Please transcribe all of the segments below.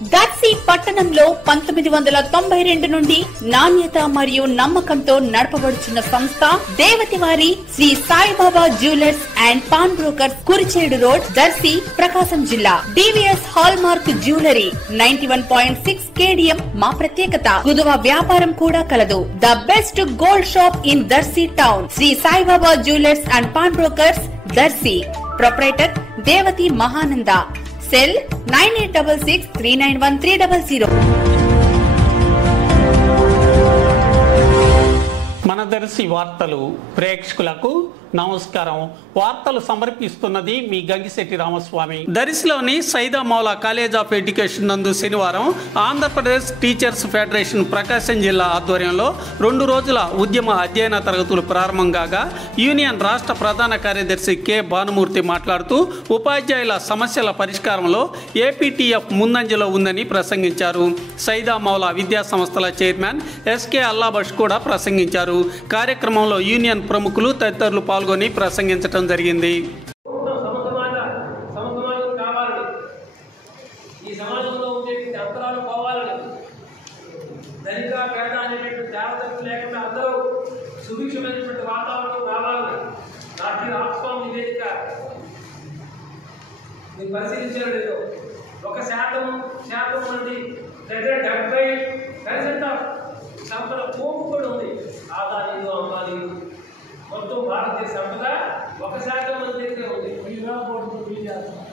దర్శి పట్టణంలో 1992 నుండి నాణ్యత మరియు నమ్మకంతో నడపబడుచున్న సంస్థ దేవతివారి Shri Saibaba jewellers and pawn brokers Kurichedu road Darsi Prakasam జిల్లా DVS hallmark jewellery 91.6 KDM మా ప్రత్యేకత. కుదువ వ్యాపారం కూడా కలదు. The best gold shop in Darsi town Shri Saibaba jewellers and pawn brokers Darsi. Proprietor Devathi Mahananda. Cell 9866391300. మన దర్శి వార్తలు ప్రేక్షకులకు నమస్కారం. వార్తలు సమర్పిస్తున్నది మీ గంగిశెట్టి రామస్వామి. దర్శిలోని Saida Maula college of education నందు శనివారం ఆంధ్రప్రదేశ్ టీచర్స్ ఫెడరేషన్ ప్రకాశం జిల్లా ఆధ్వర్యంలో 2 రోజుల ఉద్యమ అధ్యయన తరగతులు ప్రారంభం కాగా యూనియన్ రాష్ట్ర ప్రధాన కార్యదర్శి కె భానుమూర్తి మాట్లాడుతూ ఉపాధ్యాయుల సమస్యల పరిష్కారంలో ఏపీటీఎఫ్ ముందంజలో ఉందని ప్రసంగించారు. సైదా మౌలా విద్యా సంస్థల చైర్మన్ ఎస్కే అల్లాబష్ కూడా ప్రసంగించారు. కార్యక్రమంలో యూనియన్ ప్రముఖులు తదితరులు పాల్గొని ప్రసంగించడం జరిగింది. పరిశీలించారు. 1% మంది దగ్గర 70% సంపద పోగు కూడా ఉంది. ఆదానీలు అంబానీలు మొత్తం భారతీయ సంపద 1% మంది దగ్గర ఉంది. 5,000 కోట్లు బిల్లు చేస్తాం.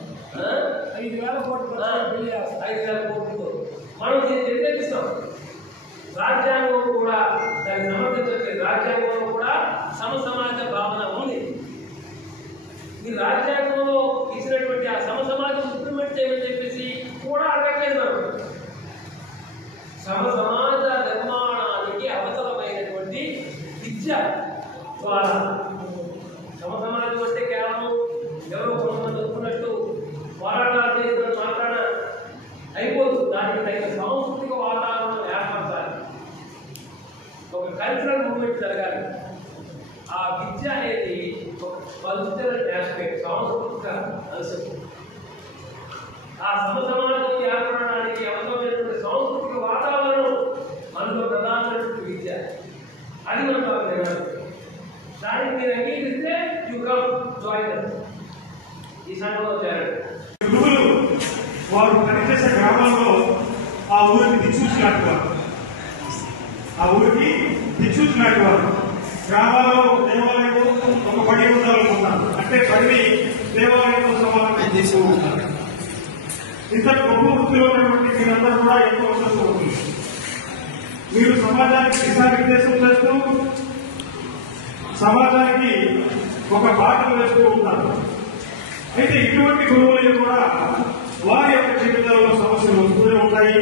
5,000 కోట్లు బిల్లు చేస్తాం. 5,000 కోట్లు మనం దీన్ని వ్యతిరేకిస్తాం. రాజ్యాంగం కూడా దాన్ని సమర్థించట్లేదు. రాజ్యాంగంలో కూడా సమసమాజ భావన ఉంది. ఈ రాజ్యాంగంలో ఇచ్చినటువంటి ఆ సమసమాజం ఇంప్లిమెంట్ చేయమని చెప్పేసి కూడా అడగట్లేదు. మనం సమసమాజ నిర్మాణానికి అవసరమైనటువంటి విద్య ద్వారా సమసమాజం అంటే కేవలం ఎవరో కొంతమంది అనుకున్నట్టు పోరాటాలు చేసిన మాత్రాన అయిపోదు. దానికి తగిన సాంస్కృతిక వాతావరణం ఏర్పరచాలి. ఒక కల్చరల్ మూవ్మెంట్ జరగాలి. ఆ విద్య అనేది ఒక కల్చరల్ ఆస్పెక్ట్, సాంస్కృతిక అంశం. ఆ సమసమాజం ఏర్పడడానికి అవసరమైనటువంటి సాంస్కృతిక వాతావరణం అందులో ప్రధానమైనటువంటి విద్య. అది మనం దానికి మీరు అంగీకరిస్తే యూ కమ్ జాయిన్ ఈ సంఘంలో చేరండి. గురువులు వారు పనిచేసే గ్రామాల్లో ఆ ఊరికి దిక్సూచి లాంటివారు. గ్రామాల్లో దేవాలయంలో ఒక బడి ఉండాలనుకుంటారు. అంటే బడిని దేవాలయంలో సమానంగా చేసుకుంటున్నారు. ఇంతటి గొప్ప వృత్తిలో ఉన్నటువంటి మీరందరూ కూడా ఎంతో అవసరం అవుతుంది. మీరు సమాజానికి దిశానిర్దేశం చేస్తూ సమాజానికి ఒక బాటలు వేస్తూ ఉంటారు. అయితే ఇటువంటి గురువులు కూడా వారి యొక్క జీవితాల్లో సమస్యలు వస్తూనే ఉంటాయి.